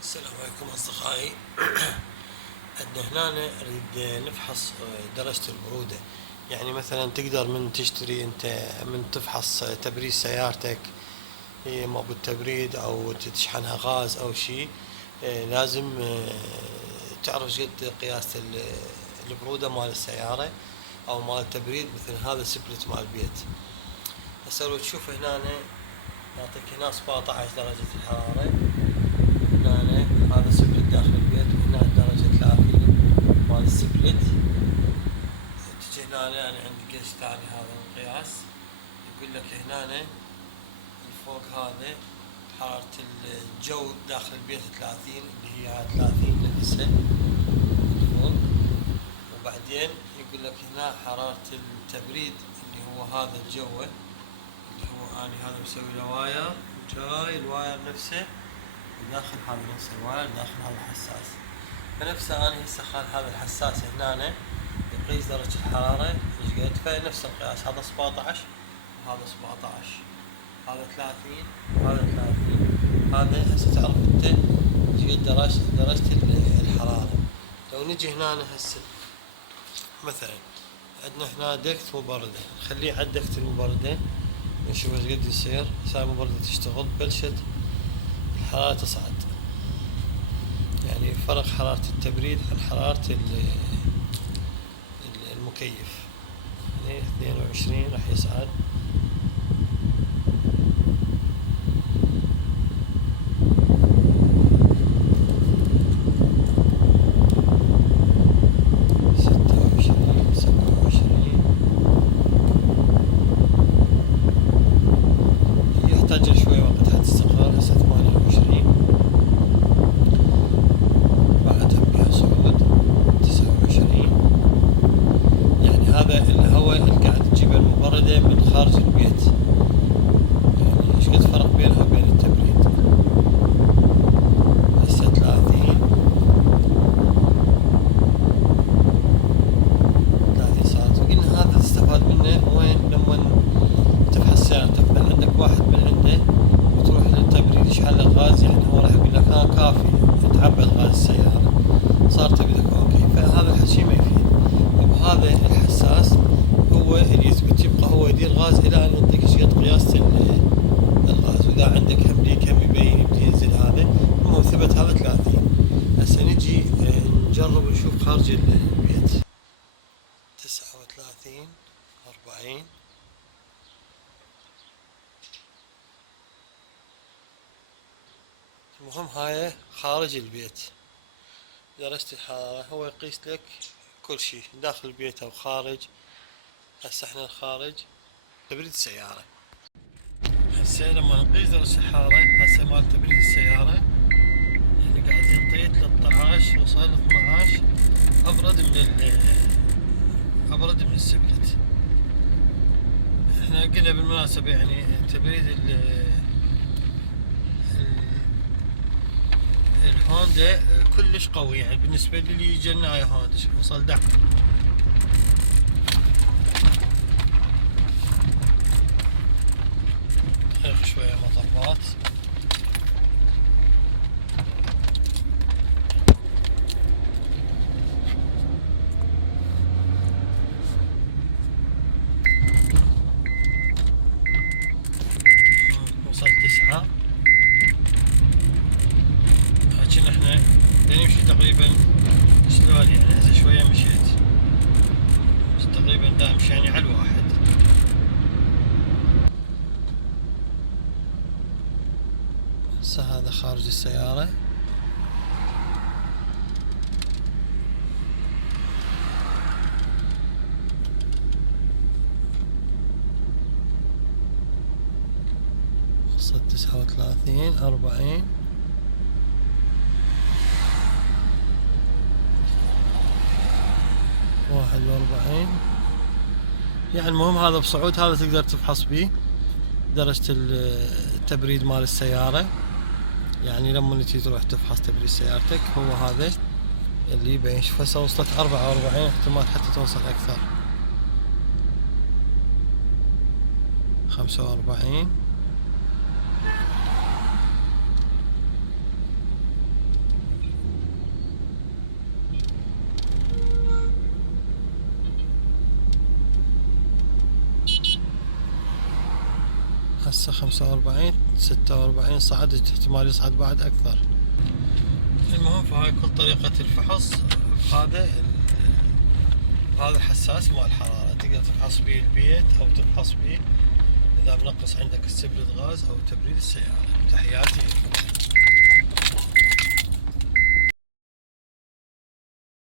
السلام عليكم أصدقائي. عندنا هنا نريد نفحص درجة البرودة. يعني مثلا تقدر من تشتري أنت من تفحص تبريد سيارتك، هي مو بالتبريد أو تشحنها غاز أو شيء. لازم تعرف ايش قد قياس البرودة مال السيارة أو مال التبريد. مثل هذا سبلت مال البيت. هسه لو تشوف هنا يعطيك هنا 17 درجة الحرارة. هنا هذا سبلت داخل البيت، وهنا درجة 30 مال السبلت. تجي هنا يعني عندي قيس ثاني هذا القياس، يقول لك هنا الفوق هذا حرارة الجو داخل البيت 30، اللي هي 30 نفسها الفوق. وبعدين يقول لك هنا حرارة التبريد اللي هو هذا الجو، اللي هو أنا هذا مسوي له واير، جاي الواير نفسه وداخل هذا نفس الواير داخل هذا الحساس. فنفسه أنا هسه خال هذا الحساس هنا يقيس درجة الحرارة ايش قد، فنفس القياس هذا 17 وهذا 17، هذا 30 وهذا 30. هذا هسه تعرف انت ايش قد درجة الحرارة. لو نجي هنا هسه مثلا عندنا هنا دكت مبردة، نخليه على الدكت المبردة نشوف ايش قد يصير. صار المبردة تشتغل، بلشت الحرارة تصعد، يعني فرق حرارة التبريد عن حرارة المكيف. يعني 22 راح يصعد، من خارج البيت. يعني ايش قد فرق بينها وبين التبريد. هسه 30 صارت. وقلنا هذا تستفاد منه وين؟ لما تفحص سيارتك، مثلا عندك واحد من عنده وتروح للتبريد يشحن لك غاز، يعني هو راح يقول لك ها كافي تعبى غاز السيارة، صار تبريدك اوكي. فهذا الحكي ما يفيد. وبهذا الحساس هو اللي يثبت، يبقى هو يدير غاز الى ان يعطيك ايش قد قياس الغاز. واذا عندك هم ليك هم يبين يبدي ينزل هذا. المهم ثبت هذا 30. هسه نجي نجرب نشوف خارج البيت. 39 40. المهم هاي خارج البيت درجة الحرارة، هو يقيس لك كل شيء داخل البيت او خارج. هسه احنا الخارج تبريد السيارة. هسه لما نقيس درجة الحرارة هسه مال تبريد السيارة، يعني قاعد ينطي 13 وصل 12. ابرد من السبلت. احنا قلنا بالمناسبة يعني تبريد الهوندا كلش قوي، يعني بالنسبة لي جناية هوندا وصل دعم. دقيق شوية مطبات. وصل 9. لكن احنا نمشي تقريبا شلون، يعني هسه شوية مشيت بس تقريبا دا امشي يعني على الواحد. هسه هذا خارج السيارة. وصلت 39 40 41. يعني المهم هذا بصعود، هذا تقدر تفحص به درجة التبريد مال السيارة. يعني لما تجي تروح تفحص تبريد سيارتك هو هذا اللي يبين. شوف هسه وصلت 44، احتمال حتى توصل أكثر. 45 هسه 45 46 صعدت، احتمال يصعد بعد أكثر. المهم فهاي كل طريقة الفحص. هذا الحساس مال الحرارة، تقدر تفحص به البيت أو تفحص به إذا منقص عندك استبرد غاز أو تبريد السيارة. تحياتي.